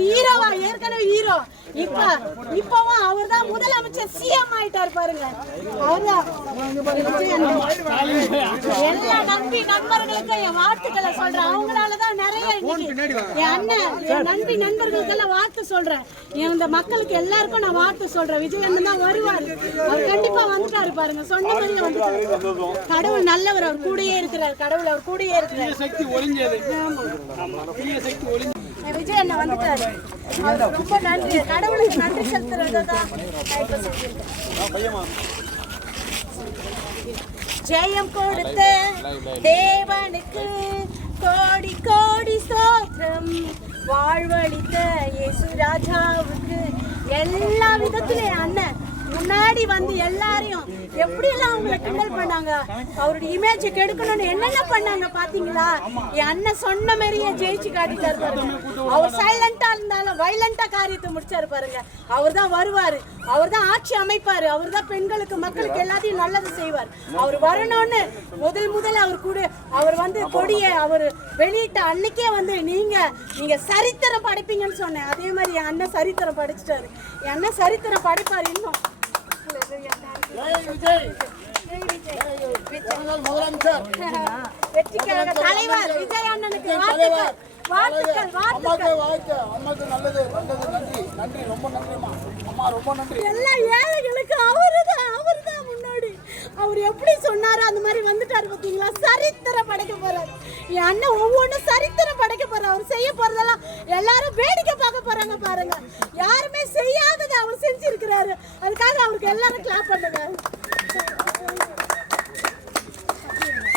ஹீரோவா ஏற்கனவே ஹீரோ இப்பவும் அவர் தான் முதலமைச்சர் சிஎம் ஆயிட்டாரு பாருங்க. அவர்தான் எல்லா நண்பர்களுக்கும் என் வாழ்த்துக்களை சொல்றேன். அவங்களாலதான் நிறைய என் அண்ணன் என் நண்பர்களுக்கெல்லாம் வாழ்த்து சொல்றேன். இந்த மக்களுக்கு எல்லாருக்கும் நான் வாழ்த்து சொல்றேன். விஜய் அண்ணன் தான் வருவாரு. அவர் கண்டிப்பா வந்துட்டாரு பாருங்க. சொன்ன மாதிரியே வந்துட்டாரு. கடவுள் நல்லவர். அவர் கூடயே இருக்கிறார். கடவுள் அவர் கூடயே இருக்கிறார். விஜய் அண்ணன் வந்துட்டாரு. ரொம்ப நன்றி. கடவுளுக்கு நன்றி செலுத்துறதுதான் ஜெயம் கொடுத்த தேவனுக்கு கோடி கோடி ஸ்தோத்திரம். வாழ்வழித்த இயேசு ராஜாவுக்கு எல்லா விதத்திலும் அண்ணன் முன்னாடி வந்து எல்லாரையும் எப்படி எல்லாம் அவங்களை கிண்டல் பண்ணாங்க. அவருடைய இமேஜ் கெடுக்கணும்னு என்னென்ன பண்ணாங்க பாத்தீங்களா? என் அண்ணன் சொன்ன மாதிரியே ஜெயிச்சு காட்டிட்டாரு பாருங்க. அவர் சைலண்டா இருந்தாலும் வைலண்டா காரியத்தை முடிச்சாரு பாருங்க. அவர் தான் வருவாரு. அவர் தான் ஆட்சி அமைப்பாரு. அவர் தான் பெண்களுக்கு மக்களுக்கு எல்லாத்தையும் நல்லது செய்வார். அவர் வரணும்னு முதல் அவர் கூட அவர் வந்து கொடியை அவர் வெளியிட்ட அன்னைக்கே வந்து நீங்க சரித்திரம் படைப்பீங்கன்னு சொன்னேன். அதே மாதிரி என் அண்ணன் சரித்திரம் படிச்சுட்டாரு. என் அண்ணன் சரித்திரம் படைப்பாரு. இன்னும் வெற்றிக்காக தலைவர் விஜய் அண்ணனுக்கு வாழ்த்துக்கள். எல்லா ஏழைகளுக்கு அவர்தான் முன்னாடி. அவர் எப்படி சொன்னாரோ அந்த மாதிரி வந்துட்டாரு பாத்தீங்களா? சரித்திரம் படைக்க போறாரு. என் அண்ணன் ஒவ்வொன்றும் சரித்திரம் படைக்க போறாரு. அவர் செய்ய போறதெல்லாம் எல்லாரும் வேடிக்கை பார்க்க போறாங்க பாருங்க. யாருமே செய்யாததை அவர் செஞ்சிருக்கிறாரு. அதுக்காக அவருக்கு எல்லாரும் கிளாப் பண்ணுங்க.